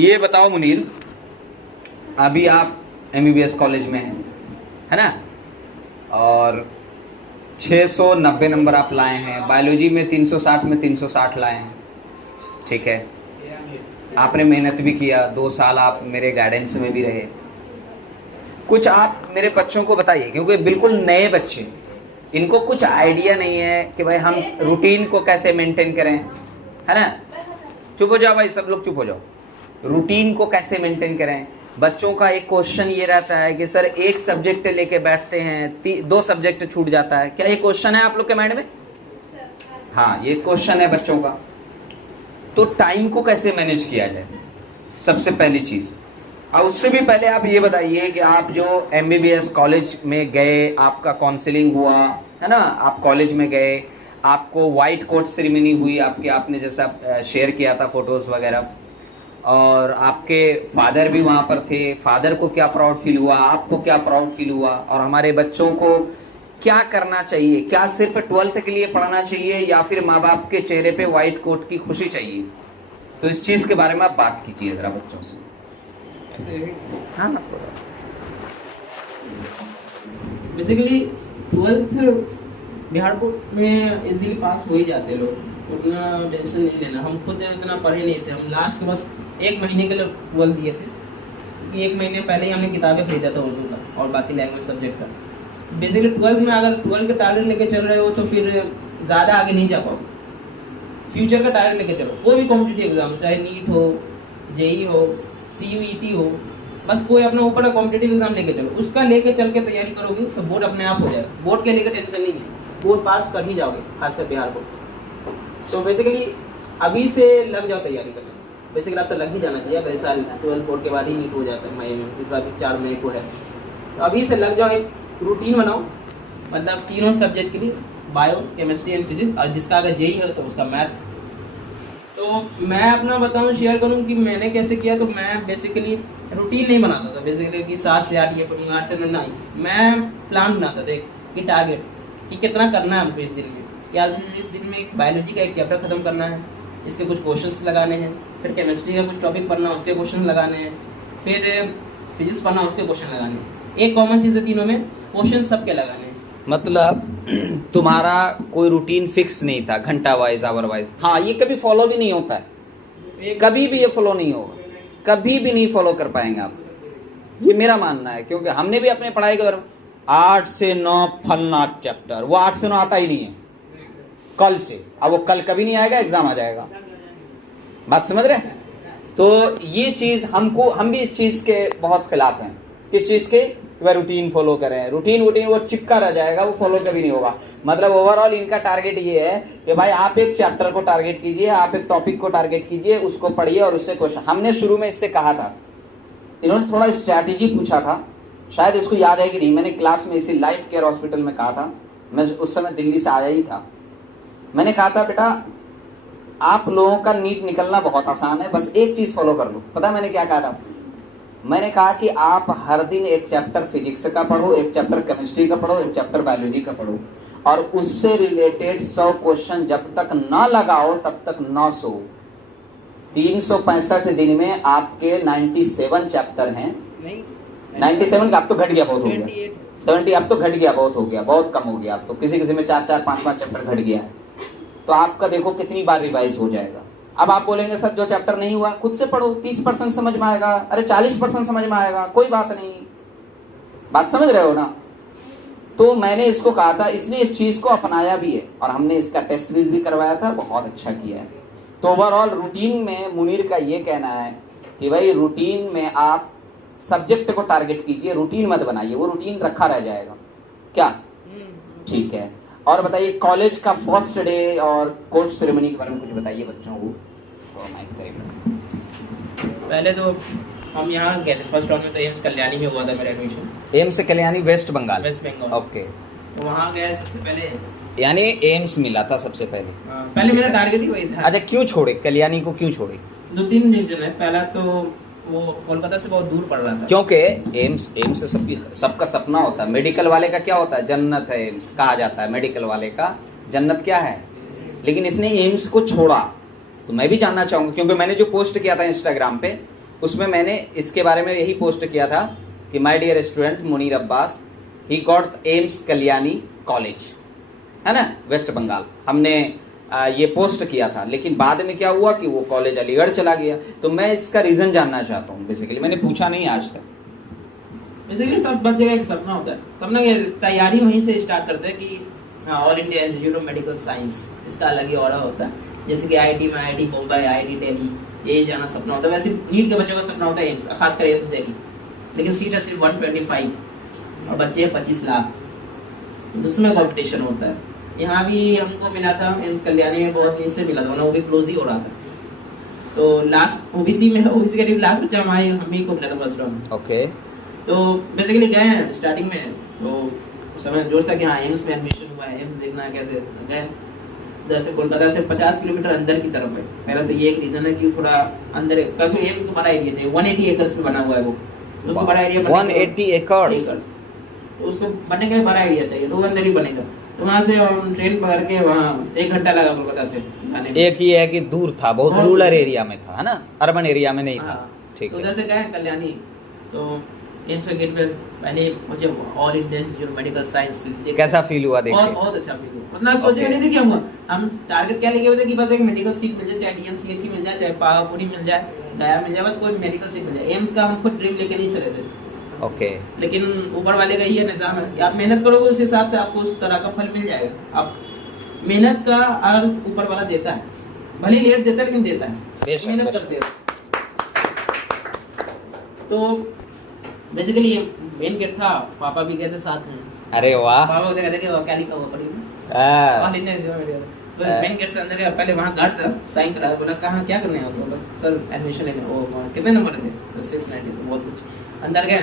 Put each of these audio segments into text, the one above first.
ये बताओ मुनीर, अभी आप एमबीबीएस कॉलेज में हैं, है ना, और 690 नंबर आप लाए हैं, बायोलॉजी में 360 में 360 लाए हैं, ठीक है। आपने मेहनत भी किया, 2 साल आप मेरे गाइडेंस में भी रहे। कुछ आप मेरे बच्चों को बताइए, क्योंकि बिल्कुल नए बच्चे, इनको कुछ आइडिया नहीं है कि भाई हम रूटीन को कैसे मेंटेन करें, है ना। चुप हो जाओ भाई, सब लोग चुप हो जाओ। रूटीन को कैसे मेंटेन करें। बच्चों का एक क्वेश्चन ये रहता है कि सर एक सब्जेक्ट लेके बैठते हैं, 2 सब्जेक्ट छूट जाता है। क्या ये क्वेश्चन है आप लोग के माइंड में? हाँ, ये क्वेश्चन है बच्चों का। तो टाइम को कैसे मैनेज किया जाए, सबसे पहली चीज। और उससे भी पहले आप ये बताइए कि आप जो एमबीबीएस कॉलेज में गए, आपका काउंसलिंग हुआ, है ना, आप कॉलेज में गए, आपको वाइट कोट सेरेमनी हुई, आपने जैसा शेयर किया था फोटोज वगैरह, और आपके फादर भी वहाँ पर थे। फादर को क्या प्राउड फील हुआ, आपको क्या प्राउड फील हुआ, और हमारे बच्चों को क्या करना चाहिए। क्या सिर्फ 12th के लिए पढ़ना चाहिए या फिर माँ बाप के चेहरे पे व्हाइट कोट की खुशी चाहिए। तो इस चीज़ के बारे में आप बात कीजिए ज़रा बच्चों से। हाँ, बेसिकली 12th बिहार बोर्ड में इजीली पास हो ही जाते लोग, उतना टेंशन नहीं लेना। हम खुद इतना पढ़े नहीं थे, हम लास्ट के बस 1 महीने के लिए 12 दिए थे। 1 महीने पहले ही हमने किताबें खरीदा था उर्दू का और बाकी लैंग्वेज सब्जेक्ट का। बेसिकली 12 में अगर 12 का टारगेट लेके चल रहे हो तो फिर ज़्यादा आगे नहीं जा पाओगे। फ्यूचर का टारगेट लेके चलो, कोई भी कॉम्पिटिटिव एग्जाम, चाहे नीट हो, जेई हो, CUET हो, बस कोई अपने ऊपर का कॉम्पिटिटिव एग्जाम लेके चलो, उसका लेके चल के तैयारी करोगे तो बोर्ड अपने आप हो जाएगा। बोर्ड के लेकर टेंशन नहीं है, बोर्ड पास कर ही जाओगे, खासकर बिहार बोर्ड। तो बेसिकली अभी से लग जाओ तैयारी करने। बेसिकली आप तो लग ही जाना चाहिए, अगर इस साल 12 बोर्ड के बाद ही नीट हो जाता है मई में, इस बार भी 4 मई को है। तो अभी से लग जाओ, एक रूटीन बनाओ, मतलब तीनों सब्जेक्ट के लिए, बायो, केमिस्ट्री एंड फिजिक्स, और जिसका अगर जेई है तो उसका मैथ। तो मैं अपना बताऊं, शेयर करूं कि मैंने कैसे किया। तो मैं बेसिकली रूटीन नहीं बनाता था, बेसिकली कि 7 से 8 ये पढ़ूंगा, 8 से 9 नहीं। मैं प्लान बनाता था कि टारगेट कि कितना करना है हमको इस दिन में। या इस दिन में बायोलॉजी का एक चैप्टर खत्म करना है, इसके कुछ क्वेश्चंस लगाने हैं, फिर केमिस्ट्री का कुछ टॉपिक पढ़ना, उसके क्वेश्चन लगाने हैं, फिर फिजिक्स पढ़ना, उसके क्वेश्चन लगाने हैं। एक कॉमन चीज़ है तीनों में, क्वेश्चन सबके लगाने हैं। मतलब तुम्हारा कोई रूटीन फिक्स नहीं था, घंटा वाइज, आवर वाइज। हाँ, ये कभी फॉलो भी नहीं होता है, कभी भी ये फॉलो नहीं होगा, कभी भी नहीं फॉलो कर पाएंगे आप, ये मेरा मानना है। क्योंकि हमने भी अपने पढ़ाई के दौरान 8 से 9 फलना चैप्टर, वो 8 से 9 आता ही नहीं है कल से। अब वो कल कभी नहीं आएगा, एग्जाम आ जाएगा। बात समझ रहे हैं? तो ये चीज हम भी इस चीज के बहुत खिलाफ हैं। किस चीज के? वह रूटीन फॉलो करें। रूटीन वो चिपका रह जाएगा, वो फॉलो कभी नहीं होगा। मतलब ओवरऑल इनका टारगेट ये है कि भाई आप एक चैप्टर को टारगेट कीजिए, आप एक टॉपिक को टारगेट कीजिए, उसको पढ़िए और उससे क्वेश्चन। हमने शुरू में इससे कहा था, इन्होंने थोड़ा स्ट्रैटेजी पूछा था, शायद इसको याद है कि नहीं। मैंने क्लास में इसी लाइफ केयर हॉस्पिटल में कहा था, मैं उस समय दिल्ली से आया ही था। मैंने कहा था बेटा आप लोगों का नीट निकलना बहुत आसान है, बस एक चीज़ फॉलो कर लो। पता है मैंने क्या कहा था? मैंने कहा कि आप हर दिन एक चैप्टर फिजिक्स का पढ़ो, एक चैप्टर केमिस्ट्री का पढ़ो, एक चैप्टर बायोलॉजी का पढ़ो, और उससे रिलेटेड 100 क्वेश्चन जब तक ना लगाओ तब तक ना सो। 365 दिन में आपके 97 चैप्टर हैं। 97 का अब तो घट गया, बहुत हो गया। 70 अब तो घट गया, बहुत हो गया, बहुत कम हो गया। अब तो किसी में 4-4, 5-5 चैप्टर घट गया है। तो आपका देखो कितनी बार रिवाइज हो जाएगा। अब आप बोलेंगे सर जो चैप्टर नहीं हुआ खुद से पढ़ो, 30% समझ में आएगा, अरे 40% समझ में आएगा, कोई बात नहीं। बात समझ रहे हो ना? तो मैंने इसको कहा था, इसने इस चीज को अपनाया भी है और हमने इसका टेस्ट सीरीज भी करवाया था, बहुत अच्छा किया है। तो ओवरऑल रूटीन में मुनीर का ये कहना है कि भाई रूटीन में आप सब्जेक्ट को टारगेट कीजिए, रूटीन मत बनाइए, वो रूटीन रखा रह जाएगा। क्या ठीक है? और बताइए कॉलेज का फर्स्ट डे और कोर्स सेरेमनी के बारे में कुछ बताइए बच्चों को। तो पहले तो हम यहाँ गए थे फर्स्ट राउंड में, तो एम्स कल्याणी में हुआ था मेरा एडमिशन। एम्स से Kalyani west Bengal? West Bengal. Okay. तो वहाँ गए सबसे पहले, यानी एम्स मिला था सबसे पहले? पहले मेरा टारगेट ही वही था। अच्छा, क्यों छोड़े कल्याणी को, क्यों छोड़े? 2-3 रीजन है। पहला तो वो कोलकाता से बहुत दूर पड़ रहा था, क्योंकि एम्स सबका सपना होता है। मेडिकल वाले का क्या होता है? जन्नत है एम्स, कहा जाता है मेडिकल वाले का जन्नत क्या है। लेकिन इसने एम्स को छोड़ा, तो मैं भी जानना चाहूँगा, क्योंकि मैंने जो पोस्ट किया था इंस्टाग्राम पे उसमें मैंने इसके बारे में यही पोस्ट किया था कि my dear student Munir Abbas ही गॉट एम्स कल्याणी कॉलेज, है ना, वेस्ट बंगाल। हमने ये पोस्ट किया था, लेकिन बाद में क्या हुआ कि वो कॉलेज अलीगढ़ चला गया। तो मैं इसका रीज़न जानना चाहता हूँ। बेसिकली मैंने पूछा नहीं आज तक। बेसिकली सब बच्चे का एक सपना होता है, सपना की तैयारी वहीं से स्टार्ट करते हैं कि all India institute of medical science, इसका अलग ही ऑर्डर होता है। जैसे कि आईआईटी में आईआईटी मुंबई, आईआईटी दिल्ली, यही जाना सपना होता है। वैसे नीट के बच्चों का सपना होता है एम्स, खासकर एम्स दिल्ली, लेकिन सीट है सिर्फ 125 और बच्चे हैं 25 लाख, तो उसमें कॉम्पिटिशन होता है। यहाँ भी हमको मिला था एम्स कल्याणी में, बहुत दिन से मिला था, वरना वो भी क्लोज ही हो रहा था। तो लास्ट ओबीसी में, ओबीसी के लास्ट बच्चा हम ही को मिला था फर्स्ट राउंड। ओके। तो बेसिकली गए हैं स्टार्टिंग में, तो उस समय जोश था कि हाँ एम्स में एडमिशन हुआ है, एम्स देखना है कैसे। गए जैसे कोलकाता से 50 किलोमीटर अंदर की तरफ है। पहला तो ये एक रीजन है कि थोड़ा अंदर है, क्योंकि एम्स को बड़ा एरिया चाहिए। 180 एकर्स पे बना हुआ है वो, उसको बड़ा एरिया 180 एकर्स, तो उसको बनने के लिए बड़ा एरिया चाहिए, तो वो अंदर ही बनेगा। तो वहाँ से हम ट्रेन पकड़ के वहाँ 1 घंटा लगा कोलकाता से जाने में। एक ही है कि दूर था, बहुत रूरल एरिया में था, है ना, अर्बन एरिया में नहीं था। ठीक तो है। जैसे गए कल्याणी, तो एम्स के गेट पे पहले मुझे all India institute of medical science कैसा फील हुआ देख के? बहुत अच्छा फील हुआ। मतलब सोचे नहीं थे कि हम टारगेट क्या लेके हुए थे कि बस एक मेडिकल सीट मिल जाए, चाहे डीएमसीएच मिल जाए, चाहे पावापुरी मिल जाए, गया मिल जाए, बस कोई मेडिकल सीट मिल जाए। एम्स का हम खुद ड्रीम लेके नहीं चले थे। ओके। लेकिन ऊपर वाले का ये निजाम है कि आप मेहनत करोगे उस हिसाब से आपको उस तरह का फल मिल जाएगा। आप मेहनत का अगर ऊपर वाला देता है, भले ही लेट देता है लेकिन देता है, मेहनत करते हैं। तो बेसिकली मेन गेट था, पापा भी गए थे साथ में। अरे वाह। पापा को कहते कि वकाली का वो पड़ी हाँ। मेन गेट से अंदर गया, पहले वहाँ गार्ड था, साइन करा, बोला कहाँ क्या करने हो? तो बस सर एडमिशन लेने। वो कितने नंबर थे? तो 690, तो बहुत कुछ। अंदर गए,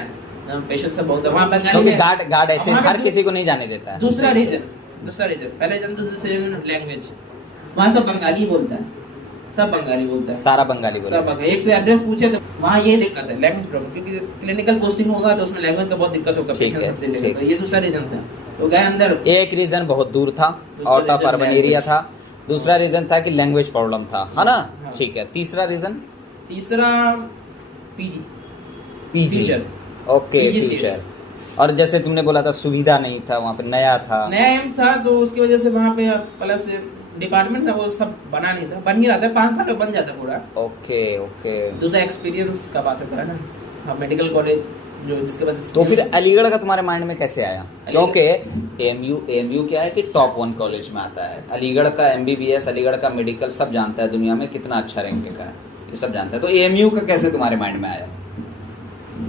पेशेंट सब बहुत है वहाँ बंगाली में। गार्ड ऐसे हर किसी को नहीं जाने देता है। दूसरा रीजन, पहले रीजन, दूसरा रीजन लैंग्वेज। वहाँ सब बंगाली बोलता है, सब बंगाली बोलता है, सारा बंगाली बोलता है। सब एक से एड्रेस पूछे तो वहाँ ये दिक्कत है, लैंग्वेज प्रॉब्लम, क्योंकि क्लिनिकल पोस्टिंग होगा तो उसमें लैंग्वेज का बहुत दिक्कत होगा पेशेंट सबसे लेकर। तो ये दूसरा रीजन था। तो गए अंदर, एक रीजन बहुत दूर था, आउट ऑफ अर्बन एरिया था। दूसरा रीजन था कि लैंग्वेज प्रॉब्लम था, है ना? ठीक है। तीसरा रीजन, तीसरा पीजी, फ्यूचर। Okay, future. और जैसे तुमने बोला था सुविधा नहीं था वहाँ पे, नया था, नया एम्स था, तो उसकी वजह से वहाँ पे प्लस डिपार्टमेंट था वो सब बना नहीं था, बन ही रहा था, 5 साल में बन जाता पूरा। Okay okay. दूसरा एक्सपीरियंस का बात होता है ना, हाँ मेडिकल कॉलेज जो जिसके पास। तो फिर अलीगढ़ का तुम्हारे माइंड में कैसे आया? क्योंकि एएमयू क्या है कि टॉप 1 कॉलेज में आता है। अलीगढ़ का एमबीबीएस, अलीगढ़ का मेडिकल सब जानता है दुनिया में कितना अच्छा रैंक का है, ये सब जानता है। तो एएमयू का कैसे तुम्हारे माइंड में आया?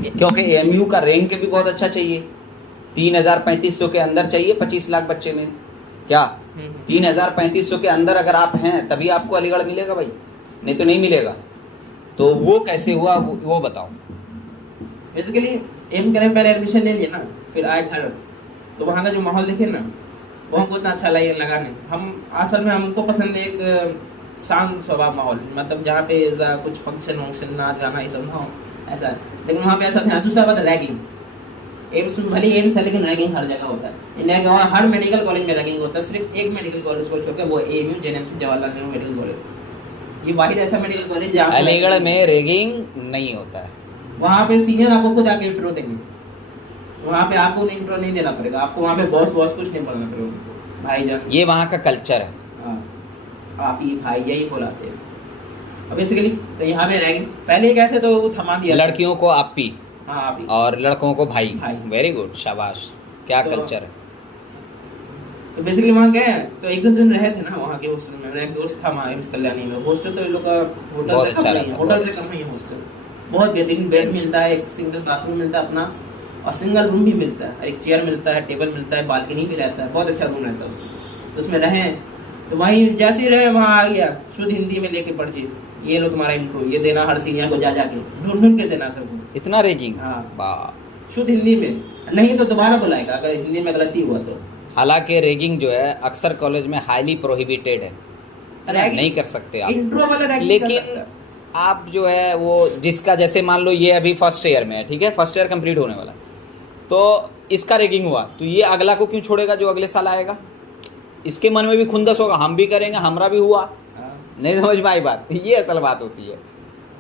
क्योंकि एएमयू का रैंक भी बहुत अच्छा चाहिए, 3,3500 के अंदर चाहिए 25 लाख बच्चे में। क्या 3,3500 के अंदर अगर आप हैं तभी आपको अलीगढ़ मिलेगा भाई, नहीं तो नहीं मिलेगा। तो वो कैसे हुआ वो बताओ। बेसिकली एम करें, पहले एडमिशन ले लिया ना, फिर आए घर, तो वहाँ का जो माहौल देखे ना, वो हमको इतना अच्छा लगा नहीं। हम असल में हमको पसंद है एक शांत स्वभाव माहौल, मतलब जहाँ पे ऐसा कुछ फंक्शन वंक्शन नाच गाना ये सब ना हो, ऐसा। लेकिन वहाँ पे ऐसा था। दूसरा बात रैगिंग, एम्स में भले एम्स है लेकिन रैगिंग हर जगह होता है। इंडिया के वहाँ हर मेडिकल कॉलेज में रैगिंग होता है। सिर्फ एक मेडिकल कॉलेज को छोड़कर, वो AMU JNMC Jawaharlal Nehru medical college, ये वाहिद ऐसा मेडिकल कॉलेज जहाँ अलीगढ़ में रैगिंग नहीं होता है। वहाँ पे सीनियर आपको खुद आके इंट्रो देंगे, वहाँ पे आपको इंट्रो नहीं देना पड़ेगा, आपको वहाँ पे बॉस कुछ नहीं बोलना पड़ेगा, भाईजान। ये वहाँ का कल्चर है। हाँ, आप ये भाई यही बुलाते हैं। अब बेसिकली तो यहाँ पे रैगिंग, पहले गए थे तो वो थमा दिया, लड़कियों को आप्पी, हाँ आप्पी, और लड़कों को भाई। वेरी गुड, शाबाश, क्या कल्चर है। तो बेसिकली वहाँ गए तो 1-2 दिन रहे थे ना वहाँ के हॉस्टल में। मेरा एक दोस्त था वहाँ एम्स कल्याणी में। हॉस्टल तो इन लोग का होटल से कम नहीं है, होटल से कम नहीं है हॉस्टल। बहुत बेहतरीन बेड मिलता है, एक सिंगल बाथरूम मिलता है अपना, और सिंगल रूम भी मिलता है, एक चेयर मिलता है, टेबल मिलता है, बालकनी भी रहता है, बहुत अच्छा रूम रहता है उसमें। तो उसमें रहे, तो वहीं जैसे ही रहे वहाँ आ गया, शुद्ध हिंदी में लेके पर्ची, ये लो तुम्हारा इंट्रो, ये देना हर सीनियर को जाके ढूंढ के देना सबको। इतना रैगिंग? हाँ, शुद्ध हिंदी में, नहीं तो दोबारा बुलाएगा अगर हिंदी में गलती हुआ तो। हालांकि रैगिंग जो है अक्सर कॉलेज में हाईली प्रोहिबिटेड है, नहीं कर सकते आप इंट्रो वाला रैगिंग। लेकिन आप जो है वो जिसका, जैसे मान लो ये अभी फर्स्ट ईयर में है, ठीक है, फर्स्ट ईयर कंप्लीट होने वाला, तो इसका रैगिंग हुआ तो ये अगला को क्यों छोड़ेगा जो अगले साल आएगा? इसके मन में भी खुंदस होगा, हम भी करेंगे, हमारा भी हुआ। नहीं समझ में आई बात? ये असल बात होती है।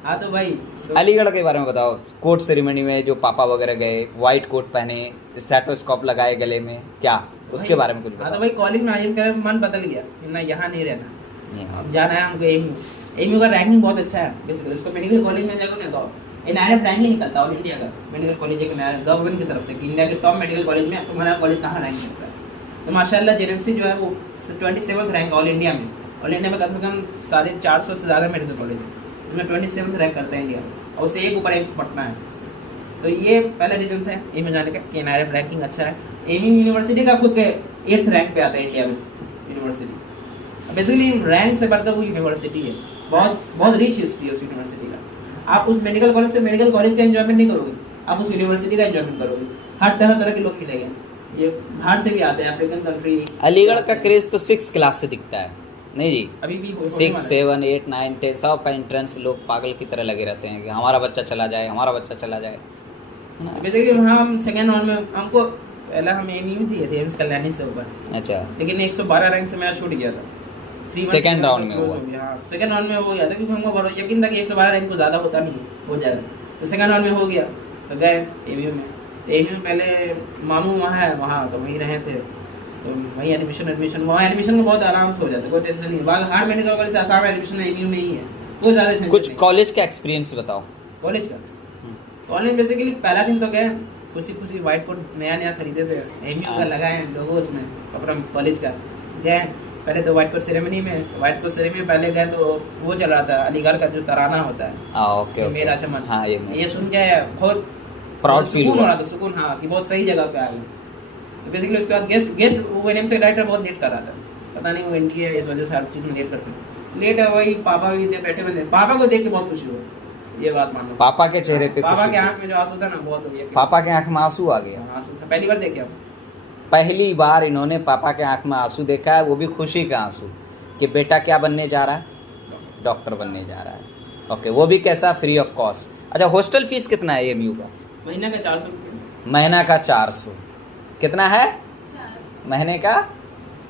हाँ तो भाई अलीगढ़ के बारे में बताओ। कोर्ट सेरेमनी में जो पापा वगैरह गए, वाइट कोट पहने, स्टेथोस्कोप लगाए गले में, क्या उसके बारे में कुछ हाँ, तो बताओ। भाई कॉलेज में आए कर मन बदल गया कि ना यहाँ नहीं रहना, हाँ। अब जाना है हमको एमयू। एमयू का रैंकिंग बहुत अच्छा है बेसिकली। उसको मेडिकल कॉलेज में जाओगे ना तो एनआरएफ रैंक ही निकलता है ऑल इंडिया का। मेडिकल कॉलेज एक गवर्नमेंट की तरफ से कि इंडिया के टॉप मेडिकल कॉलेज में तुम्हारा कॉलेज कहाँ रैंक करता है। तो माशाल्लाह जेएमसी जो है वो 27th रैंक ऑल इंडिया में। ऑल इंडिया में कम से कम 450 से ज़्यादा मेडिकल कॉलेज है, उसमें 27th रैंक करता है इंडिया में, और उससे एक ऊपर एम्स पटना है। तो ये पहला रीज़न था एमयू जाने का कि एनआरएफ रैंकिंग अच्छा है। एमयू यूनिवर्सिटी का खुद के 8th रैंक पे आता है इंडिया में यूनिवर्सिटी। बेसिकली रैंक से बढ़कर वो यूनिवर्सिटी है, बहुत बहुत रिच हिस्ट्री है उस यूनिवर्सिटी का। आप उस मेडिकल कॉलेज से मेडिकल कॉलेज का एंजॉयमेंट नहीं करोगे, आप उस यूनिवर्सिटी का एंजॉयमेंट करोगे। हर तरह तरह के लोग मिलेंगे, ये बाहर से भी आते हैं, अफ्रीकन कंट्री। अलीगढ़ का क्रेज तो 6 क्लास से दिखता है, नहीं जी? अभी भी 6, 7, 8, 9, 10 सब का एंट्रेंस लोग पागल की तरह लगे रहते हैं कि हमारा बच्चा चला जाए, हमारा बच्चा चला जाए, है ना? बेसिकली वहाँ हम सेकेंड राउंड में हमको पहला हम एमयू दिए थे एम्स कल्याणी से ऊपर, अच्छा, लेकिन 112 रैंक से मेरा छूट गया था। सेकेंड राउंड में हुआ। हाँ, सेकेंड राउंड में हो गया था क्योंकि हमको भरोसा यकीन था कि 112 रैंक को ज़्यादा होता नहीं है, हो जाएगा। तो सेकेंड राउंड में हो गया तो गए एमयू में। तो एमयू में पहले मामू वहाँ है, वहाँ तो वहीं रहे थे, तो वहीं एडमिशन वहाँ एडमिशन को बहुत आराम से हो जाता है, कोई टेंशन नहीं। वहाँ हर मेडिकल कॉलेज से आसाम एडमिशन एमयू में ही है, कोई ज़्यादा टेंशन कुछ नहीं। कॉलेज का एक्सपीरियंस बताओ। कॉलेज का कॉलेज बेसिकली पहला दिन तो गए, खुशी खुशी वाइट कोट नया खरीदे थे, एमयू का लगाए लोगो उसमें अपना कॉलेज का। गए पहले तो वाइट कोट सेरेमनी में पहले गए तो वो चल रहा था अलीगढ़ का जो तराना होता है, ओके, मेरा चमन। हाँ, ये सुन के बहुत प्राउड फील सुकून हो हुआ। रहा था, सुकून, हाँ, कि बहुत सही जगह पे आ गए। तो बेसिकली उसके बाद गेस्ट वो एनएम से डायरेक्टर बहुत लेट कर रहा था, पता नहीं वो एनटी है, इस वजह से हर चीज़ में लेट करते हैं। लेट है वही, पापा भी थे बैठे हुए, पापा को देख के बहुत खुशी हुई, ये बात मानो। पापा के चेहरे पे पापा खुशी के थी। आंख में जो आंसू था ना, बहुत हो गया। पापा के आंख में आंसू आ गया। आंसू था, पहली बार देखे हम। पहली बार इन्होंने पापा के आंख में आंसू देखा है, वो भी खुशी का आंसू कि बेटा क्या बनने जा रहा है, डॉक्टर बनने जा रहा है। ओके, वो भी कैसा, फ्री ऑफ कॉस्ट। अच्छा, हॉस्टल फीस कितना है एमयू का? महीना का 400 रुपये। महीना का 400 कितना है? महीने का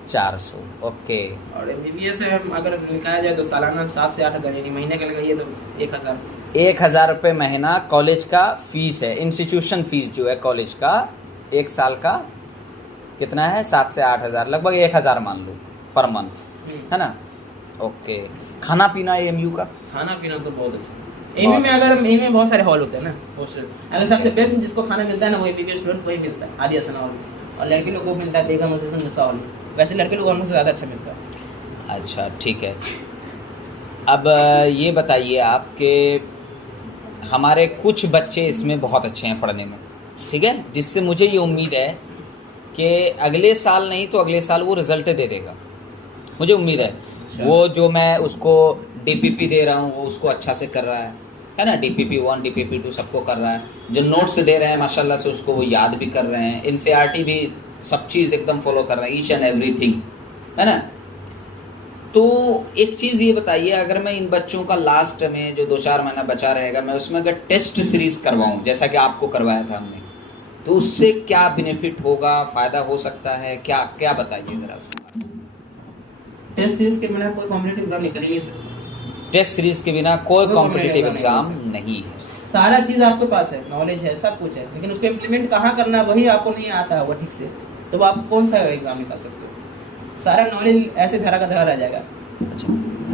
400। ओके, और एमबीबीएस है अगर निकाला जाए तो सालाना 7 से 8 हज़ार, यानी महीने का लगाइए तो 1,000। 1,000 रुपये महीना कॉलेज का फीस है। इंस्टीट्यूशन फीस जो है कॉलेज का, एक साल का कितना है? 7 से 8 हज़ार, लगभग 1,000 मान लो पर मंथ, है ना? ओके, खाना पीना एमयू का? खाना पीना तो बहुत अच्छा। एमयू में अगर एमयू में बहुत सारे हॉल होते हैं ना, हॉस्टल, अगर सबसे बेस्ट जिसको खाना मिलता है ना वो एमबीबीएस स्टूडेंट को ही मिलता है, आदि हसन हॉल। और लड़के लोगों को मिलता है बेगम हसन निसा हॉल। वैसे लड़के लोगों को ज़्यादा अच्छा मिलता है। अच्छा, ठीक है। अब ये बताइए आप कि हमारे कुछ बच्चे इसमें बहुत अच्छे हैं पढ़ने में, ठीक है, जिससे मुझे ये उम्मीद है कि अगले साल नहीं तो अगले साल वो रिजल्ट दे देगा, मुझे उम्मीद है। वो जो मैं उसको डीपीपी दे रहा हूँ वो उसको अच्छा से कर रहा है ना? डीपीपी 1 डीपीपी 2 सबको कर रहा है। जो नोट्स दे रहे हैं माशाल्लाह से उसको वो याद भी कर रहे हैं। एनसीईआरटी भी सब चीज़ एकदम फॉलो कर रहे हैं, ईच एंड एवरीथिंग, है ना? तो एक चीज़ ये बताइए, अगर मैं इन बच्चों का लास्ट में जो 2-4 महीना बचा रहेगा, मैं उसमें अगर टेस्ट सीरीज़ करवाऊँ जैसा कि आपको करवाया था हमने, तो उससे क्या बेनिफिट होगा, फ़ायदा हो सकता है, क्या क्या बताइए ज़रा उसके बारे में। टेस्ट सीरीज के बिना कोई कॉम्पिटिटिव एग्जाम निकल ही नहीं सकता। टेस्ट सीरीज़ के बिना कोई कोई कॉम्पिटिटिव competitive एग्ज़ाम exam नहीं है। सारा चीज़ आपके पास है, नॉलेज है, सब कुछ है, लेकिन उसको इम्प्लीमेंट कहाँ करना है वही आपको नहीं आता होगा ठीक से, तो आप कौन सा एग्जाम निकाल सकते हो? सारा नॉलेज ऐसे धरा का धरा रह जाएगा। अच्छा,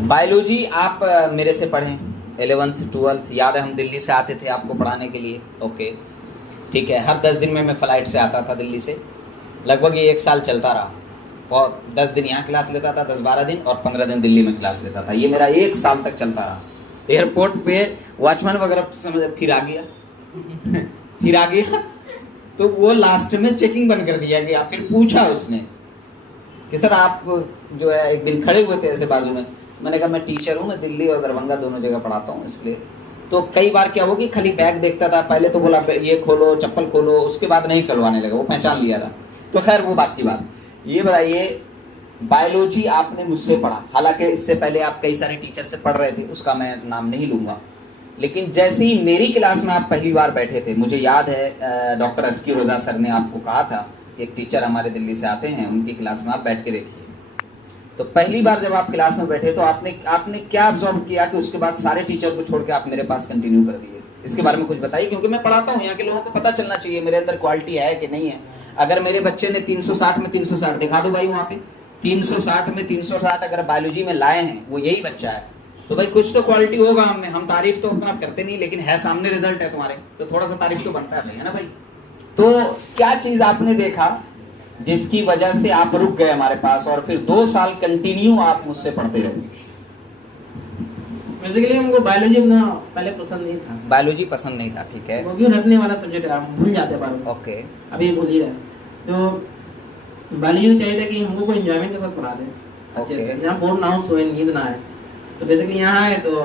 बायोलॉजी आप मेरे से पढ़ें 11th 12th, याद है हम दिल्ली से आते थे आपको पढ़ाने के लिए। ओके, ठीक है, हर 10 दिन में मैं फ़्लाइट से आता था दिल्ली से, लगभग ये 1 साल चलता रहा। और 10 दिन यहाँ क्लास लेता था, 10-12 दिन, और 15 दिन दिल्ली में क्लास लेता था। ये मेरा 1 साल तक चलता रहा। एयरपोर्ट पे वॉचमैन वगैरह समझ फिर आ गया फिर आ गया, तो वो लास्ट में चेकिंग बंद कर दिया गया। फिर पूछा उसने कि सर आप जो है, एक दिन खड़े हुए थे ऐसे बाजू में, मैंने कहा मैं टीचर हूँ, मैं दिल्ली और दरभंगा दोनों जगह पढ़ाता हूँ, इसलिए। तो कई बार क्या हो कि खाली बैग देखता था, पहले तो बोला ये खोलो, चप्पल खोलो, उसके बाद नहीं खुलवाने लगा, वो पहचान लिया था। तो खैर वो बात की बात। ये बताइए, बायोलॉजी आपने मुझसे पढ़ा, हालांकि इससे पहले आप कई सारे टीचर से पढ़ रहे थे, उसका मैं नाम नहीं लूँगा, लेकिन जैसे ही मेरी क्लास में आप पहली बार बैठे थे, मुझे याद है डॉक्टर अस्की रजा सर ने आपको कहा था, एक टीचर हमारे दिल्ली से आते हैं, उनकी क्लास में आप बैठ के देखिए। तो पहली बार जब आप क्लास में बैठे तो आपने क्या ऑब्जर्व किया कि उसके बाद सारे टीचर को छोड़ के आप मेरे पास कंटिन्यू कर दिए? इसके बारे में कुछ बताइए, क्योंकि मैं पढ़ाता हूँ, यहाँ के लोगों को पता चलना चाहिए मेरे अंदर क्वालिटी है कि नहीं है। अगर मेरे बच्चे ने 360 में 360 दिखा दो भाई, वहाँ पे 360 में 360 अगर बायोलॉजी में लाए हैं, वो यही बच्चा है, तो भाई कुछ तो क्वालिटी होगा हमें। हम तारीफ तो उतना करते नहीं, लेकिन है सामने रिजल्ट है तुम्हारे, तो थोड़ा सा तारीफ तो बनता है भाई, है ना भाई। तो क्या चीज आपने देखा जिसकी वजह से आप रुक गए हमारे पास और फिर 2 साल कंटिन्यू आप मुझसे पढ़ते रहे? बेसिकली हमको बायोलॉजी ना पहले पसंद नहीं था। बायोलॉजी पसंद नहीं था, ठीक है। वो क्यों रटने वाला सब्जेक्ट है, आप भूल जाते बार बार। ओके। अभी भूल ही रहे। तो बायोलॉजी चाहिए था कि हमको कोई एंजॉयमेंट के साथ पढ़ा दे अच्छे से, जहाँ बोर ना हो, सोए नींद ना आए। तो बेसिकली यहाँ आए तो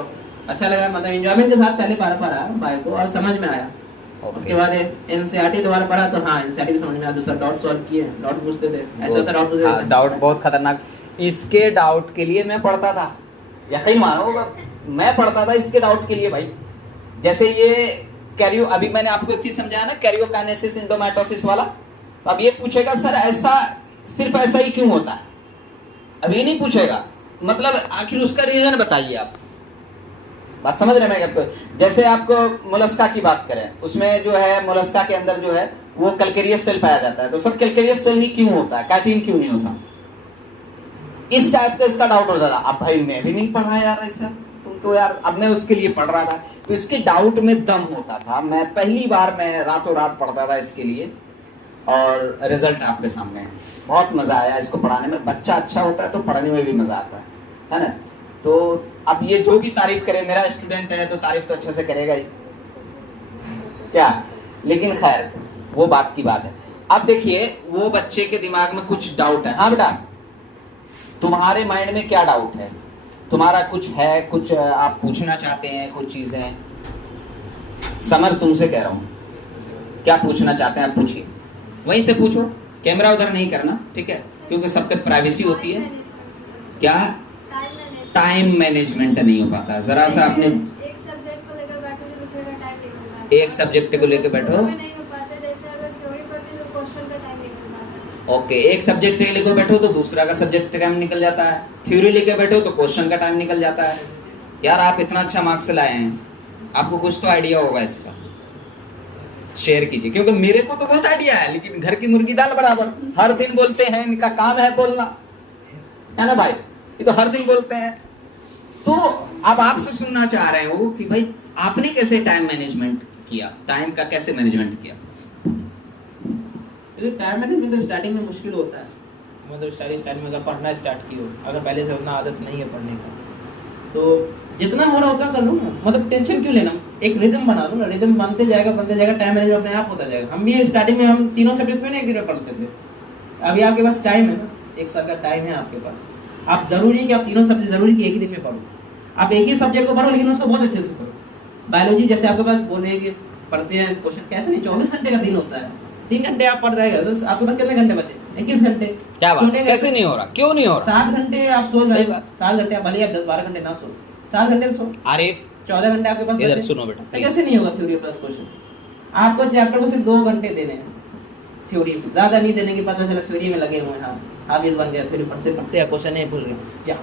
अच्छा लगा, मतलब एंजॉयमेंट के साथ पहले पढ़ा बायो को और समझ में आया। उसके बाद एनसीईआरटी दोबारा पढ़ा तो हाँ एनसीईआरटी भी समझ में आया। दूसरा डाउट सॉल्व किए, डाउट पूछते थे, ऐसा डाउट पूछते थे। डाउट बहुत खतरनाक। इसके डाउट के लिए मैं पढ़ता था, यकीन मानो, मैं पढ़ता था इसके डाउट के लिए भाई। जैसे ये कैरियो, अभी मैंने आपको एक चीज समझाया ना, कैरियोकाइनेसिस एंडोमाइटोसिस वाला, तो अब ये पूछेगा सर ऐसा सिर्फ ऐसा ही क्यों होता है? अब ये नहीं पूछेगा, मतलब आखिर उसका रीजन बताइए आप। बात समझ रहे हैं आपको? जैसे आपको मोलस्का की बात करें, उसमें जो है मोलस्का के अंदर जो है वो कैल्केरियस सेल पाया जाता है, तो सर कैल्केरियस सेल ही क्यों होता है, कैटीन क्यों नहीं होता? इस टाइप का इसका डाउट होता था। अब भाई मैं भी नहीं पढ़ा यार ऐसा, तुम तो यार, अब मैं उसके लिए पढ़ रहा था, तो इसके डाउट में दम होता था। मैं पहली बार मैं रातों रात पढ़ता था इसके लिए, और रिजल्ट आपके सामने है। बहुत मजा आया इसको पढ़ाने में। बच्चा अच्छा होता है तो पढ़ने में भी मजा आता है ना। तो अब ये जो भी तारीफ करे, मेरा स्टूडेंट है तो तारीफ तो अच्छे से करेगा ही क्या, लेकिन खैर वो बात की बात है। अब देखिए वो बच्चे के दिमाग में कुछ डाउट है। हाँ बेटा, तुम्हारे माइंड में क्या डाउट है? तुम्हारा कुछ है, कुछ आप पूछना चाहते हैं, कुछ चीजें? समर तुमसे कह रहा हूं, क्या पूछना चाहते हैं आप पूछिए, वहीं से पूछो, कैमरा उधर नहीं करना, ठीक है, क्योंकि सबके प्राइवेसी होती है। क्या? टाइम मैनेजमेंट नहीं हो पाता। जरा सा आपने एक सब्जेक्ट को लेकर बैठो तो दूसरे का टाइम निकल जाता है। एक सब्जेक्ट को लेकर बैठो, नहीं हो पाता, जैसे अगर थ्योरी पढ़ती तो क्वेश्चन का टाइम निकल जाता है। ओके, एक सब्जेक्ट के लेकर बैठो तो दूसरा का सब्जेक्ट का टाइम निकल जाता है, थ्योरी लेकर बैठो तो क्वेश्चन का टाइम निकल जाता है। यार आप इतना अच्छा मार्क्स लाए हैं, आपको कुछ तो आइडिया होगा इसका, शेयर कीजिए, क्योंकि मेरे को तो बहुत आइडिया है, लेकिन घर की मुर्गी दाल बराबर, हर दिन बोलते हैं, इनका काम है बोलना, है ना भाई, ये तो हर दिन बोलते हैं। तो अब आपसे सुनना चाह रहे हो कि भाई आपने कैसे टाइम मैनेजमेंट किया, टाइम का कैसे मैनेजमेंट किया? टाइम मैनेजमेंट तो स्टार्टिंग में मुश्किल होता है, मतलब स्टार्टिंग में अगर पढ़ना स्टार्ट की हो, अगर पहले से उतना आदत नहीं है पढ़ने का, तो जितना हो रहा उतना कर लूँ ना, मतलब टेंशन क्यों लेना, एक रिदम बना लूँ ना, रिदम बनते जाएगा, टाइम मैनेजमेंट अपने आप होता जाएगा। हम भी स्टार्टिंग में हम तीनों सब्जेक्ट में एक दिन में पढ़ते थे, अभी आपके पास टाइम है ना, एक साल का टाइम है आपके पास, आप जरूरी है कि आप तीनों सब्जेक्ट जरूरी कि एक ही दिन में पढ़ो, आप एक ही सब्जेक्ट को पढ़ो लेकिन उसको बहुत अच्छे से पढ़ो। बायोलॉजी जैसे आपके पास बोल रहे हैं कि पढ़ते हैं क्वेश्चन, कैसे नहीं, 24 घंटे का दिन होता है, 3 घंटे आप पढ़ जाएगा तो आपके पास कितने घंटे बचे? 21 घंटे। क्या बात, कैसे नहीं हो रहा, क्यों नहीं हो रहा? 7 घंटे आप सो जाएगा, 7 घंटे आप भले आप 10-12 घंटे ना सो, 7 घंटे सो, आरिफ 14 घंटे आपके पास। इधर सुनो बेटा, कैसे नहीं होगा थ्योरी प्लस क्वेश्चन? आपको चैप्टर को सिर्फ 2 घंटे देने हैं थ्योरी में, ज्यादा नहीं देने की, पता चला थ्योरी में लगे हुए हैं, हाँ हाफिज बन गया, थ्योरी पढ़ते पढ़ते क्वेश्चन नहीं भूल गए, जा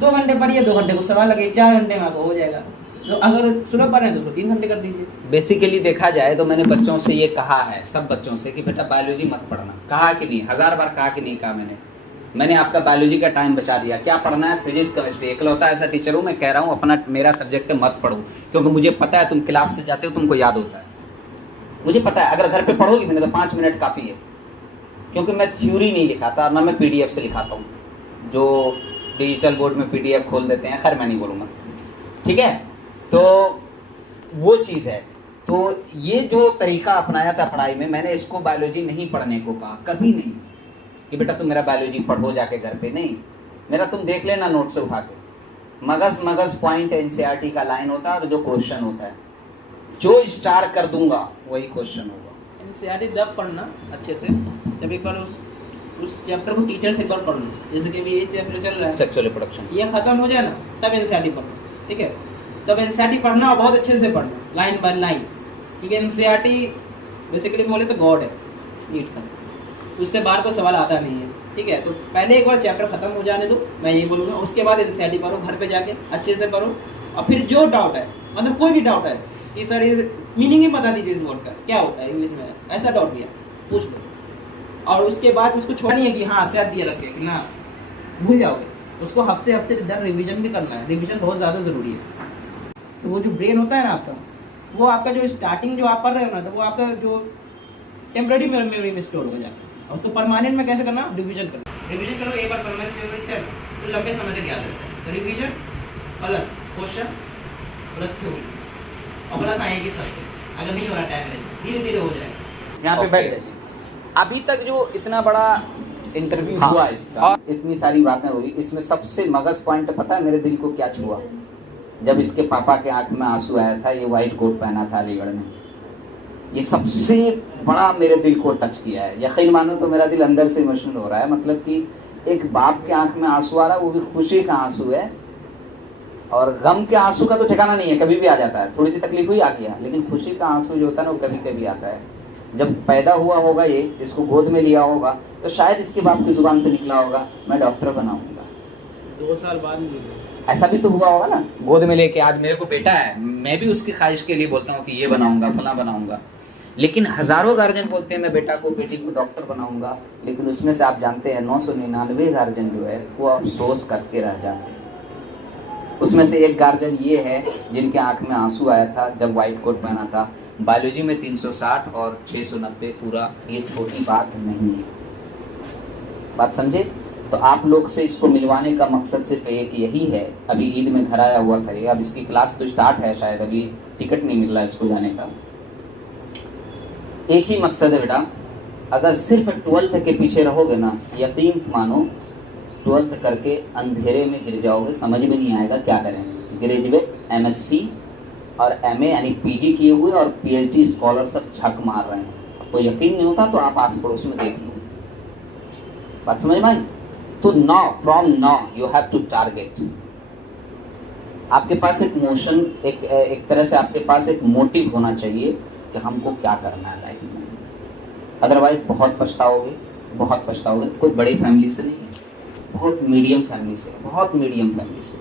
2 घंटे पढ़िए, 2 घंटे को सवाल लगे, 4 घंटे में आपको हो जाएगा। तो अगर स्लो पढ़ रहे हैं तो उसको 3 घंटे कर दीजिए। बेसिकली देखा जाए तो मैंने बच्चों से ये कहा है, सब बच्चों से, कि बेटा बायोलॉजी मत पढ़ना। कहा कि नहीं, 1000 बार कहा कि नहीं कहा मैंने आपका बायोलॉजी का टाइम बचा दिया। क्या पढ़ना है? Physics chemistry. इकलौता ऐसा टीचर हूँ मैं कह रहा हूँ अपना, मेरा सब्जेक्ट मत पढ़ो, क्योंकि मुझे पता है तुम क्लास से जाते हो तुमको याद होता है, मुझे पता है। अगर घर पे पढ़ोगी मैंने तो 5 मिनट काफ़ी है, क्योंकि मैं थ्योरी नहीं लिखाता, ना मैं PDF से लिखाता हूँ, जो डिजिटल बोर्ड में PDF खोल देते हैं, खैर मैं नहीं बोलूँगा, ठीक है। तो वो चीज़ है। तो ये जो तरीका अपनाया था पढ़ाई में, मैंने इसको बायोलॉजी नहीं पढ़ने को कहा, कभी नहीं कि बेटा तुम मेरा बायोलॉजी पढ़ो जाके घर पे, नहीं। मेरा तुम देख लेना नोट से उठा के, मगज पॉइंट NCERT का लाइन होता है, और जो क्वेश्चन होता है, जो स्टार कर दूंगा वही क्वेश्चन होगा। NCERT जब पढ़ना अच्छे से, जब एक बार उस चैप्टर को टीचर से एक बार पढ़ लो, जैसे कि अभी ये चैप्टर चल रहा है सेक्सुअल रिप्रोडक्शन, ये खत्म हो जाए ना तब NCERT पढ़ो, ठीक है। तब NCERT पढ़ना, बहुत अच्छे से पढ़ना, लाइन बाय लाइन, क्योंकि NCERT बेसिकली बोले तो गॉड है नीट का, उससे बाहर को सवाल आता नहीं है, ठीक ठीक है, तो पहले एक बार चैप्टर खत्म हो जाने दो, मैं ये बोलूँगा, उसके बाद एनसीईआरटी पढ़ो, घर पे जाके अच्छे से पढ़ो, और फिर जो डाउट है, मतलब कोई भी डाउट है कि सर ये मीनिंग ही बता दीजिए इस वर्ड का क्या होता है इंग्लिश में, ऐसा डाउट भी है पूछ लो, और उसके बाद उसको छोड़ा नहीं है कि हाँ सेट दिया रखे कि ना भूल जाओगे, उसको हफ्ते हफ्ते इधर रिवीजन भी करना है, रिवीजन बहुत ज़्यादा ज़रूरी है। तो वो जो ब्रेन होता है ना आपका, वो आपका जो स्टार्टिंग जो आप पढ़ रहे हो ना, तो वो आपका जो टेम्पररी मेमोरी में स्टोर हो जाएगा, और उसको परमानेंट में कैसे करना, रिवीजन करना, रिवीजन करो एक बार परमानेंट मेमोरी सेट, तो लंबे समय तक याद रहता है। तो revision plus question plus theory और प्लस आएगी सबके, अगर नहीं हो रहा टाइम धीरे धीरे हो जाएगा। यहाँ पे Okay. बैठ जाइए। अभी तक जो इतना बड़ा इंटरव्यू हाँ। हुआ इसका और इतनी सारी बातें हुई, इसमें सबसे मगज पॉइंट पता है मेरे दिल को क्या छुआ? जब इसके पापा के आंख में आंसू आया था, ये व्हाइट कोट पहना था अलीगढ़ में, ये सबसे बड़ा मेरे दिल को टच किया है। यकीन मानो तो मेरा दिल अंदर से इमोशनल हो रहा है। मतलब कि एक बाप के आंख में आंसू आ रहा है, वो भी खुशी का आंसू है, और गम के आंसू का तो ठिकाना नहीं है, कभी भी आ जाता है, थोड़ी सी तकलीफ हुई आ गया, लेकिन खुशी का आंसू जो होता है ना, वो कभी कभी आता है। जब पैदा हुआ होगा ये, इसको गोद में लिया होगा, तो शायद इसके बाप की जुबान से निकला होगा, मैं डॉक्टर बनाऊंगा। 2 साल बाद ऐसा भी तो हुआ होगा ना, गोद में लेके आज मेरे को बेटा है, मैं भी उसकी ख्वाहिश के लिए बोलता हूँ कि ये बनाऊंगा, फला बनाऊंगा। लेकिन हजारों गार्जियन बोलते हैं मैं बेटा को बेटी को डॉक्टर बनाऊंगा, लेकिन उसमें से आप जानते हैं 999 गार्जियन जो है वो अफसोस करके रह जाते हैं। उसमें से एक गार्जियन ये है जिनके आंख में आंसू आया था जब व्हाइट कोट पहना था। बायोलॉजी में 360 और 690 पूरा, ये छोटी बात नहीं है। बात समझे? तो आप लोग से इसको मिलवाने का मकसद सिर्फ एक यही है। अभी ईद में घर आया हुआ था, अब इसकी क्लास तो स्टार्ट है, शायद अभी टिकट नहीं मिल रहा है इसको जाने का। एक ही मकसद है बेटा, अगर सिर्फ 12th के पीछे रहोगे ना, यकीन मानो 12th करके अंधेरे में गिर जाओगे, समझ में नहीं आएगा क्या करें। ग्रेजुएट, MSc और MA यानी PG किए हुए और PhD स्कॉलर सब छक मार रहे हैं। आपको यकीन नहीं होता तो आप आस पड़ोस में देख लो। बात समझ में आई? तो now, from now you have to target. आपके पास एक मोशन, एक तरह से आपके पास एक मोटिव होना चाहिए कि हमको क्या करना है लाइफ में। अदरवाइज बहुत पछताओगे, बहुत पछताओगे। कोई बड़ी फैमिली से नहीं है, बहुत मीडियम फैमिली से, बहुत मीडियम फैमिली से,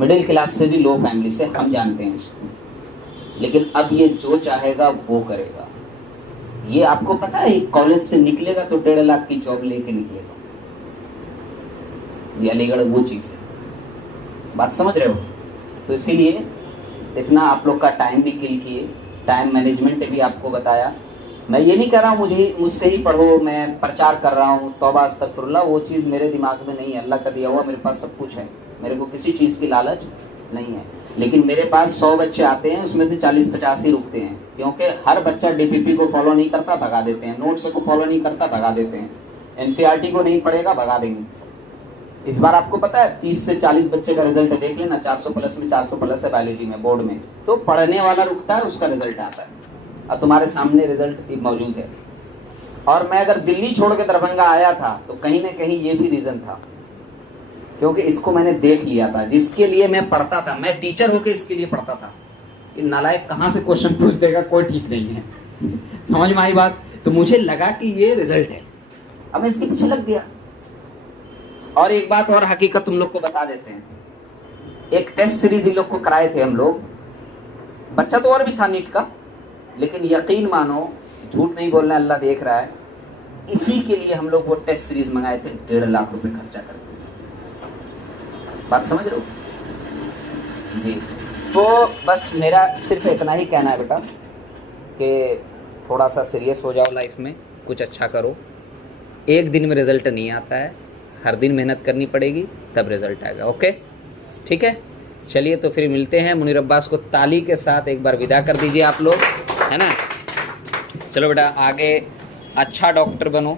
मिडिल क्लास से भी लो फैमिली से, हम जानते हैं इसको। लेकिन अब ये जो चाहेगा वो करेगा। ये आपको पता है, कॉलेज से निकलेगा तो 1.5 लाख की जॉब लेके निकलेगा। ये अलीगढ़ वो चीज़ है। बात समझ रहे हो? तो इसीलिए इतना आप लोग का टाइम भी किल किए, टाइम मैनेजमेंट भी आपको बताया। मैं ये नहीं कर रहा हूँ मुझसे ही पढ़ो, मैं प्रचार कर रहा हूँ, तौबा अस्तगफिरुल्लाह, वो चीज़ मेरे दिमाग में नहीं है। अल्लाह का दिया हुआ मेरे पास सब कुछ है, मेरे को किसी चीज़ की लालच नहीं है। लेकिन मेरे पास 100 बच्चे आते हैं, उसमें से 40-50 ही रुकते हैं, क्योंकि हर बच्चा DPP को फॉलो नहीं करता, भगा देते हैं। नोट्स को फॉलो नहीं करता, भगा देते हैं। NCERT को नहीं पढ़ेगा, भगा देंगे। इस बार आपको पता है 30 से 40 बच्चे का रिजल्ट देख लेना, 400 प्लस में 400 प्लस है बायोलॉजी में बोर्ड में। तो पढ़ने वाला रुकता है, उसका रिजल्ट आता है, और तुम्हारे सामने रिजल्ट मौजूद है। और मैं अगर दिल्ली छोड़ के दरभंगा आया था तो कहीं ना कहीं ये भी रीजन था, क्योंकि इसको मैंने देख लिया था, जिसके लिए मैं पढ़ता था। मैं टीचर होके इसके लिए पढ़ता था कि नालायक कहाँ से क्वेश्चन पूछ देगा, कोई ठीक नहीं है। समझ में आई बात? तो मुझे लगा कि ये रिजल्ट है, अब मैं इसके पीछे लग गया। और एक बात और हकीकत तुम लोग को बता देते हैं, एक टेस्ट सीरीज इन लोग को कराए थे हम लोग। बच्चा तो और भी था नीट का, लेकिन यकीन मानो, झूठ नहीं बोलना, अल्लाह देख रहा है, इसी के लिए हम लोग वो टेस्ट सीरीज मंगाए थे 1.5 लाख रुपए खर्चा करके। बात समझ रहे हो जी? तो बस मेरा सिर्फ इतना ही कहना है बेटा कि थोड़ा सा सीरियस हो जाओ लाइफ में, कुछ अच्छा करो। एक दिन में रिजल्ट नहीं आता है, हर दिन मेहनत करनी पड़ेगी, तब रिजल्ट आएगा। ओके, ठीक है? चलिए तो फिर मिलते हैं। मुनीर अब्बास को ताली के साथ एक बार विदा कर दीजिए आप लोग, है ना? चलो बेटा, आगे अच्छा डॉक्टर बनो,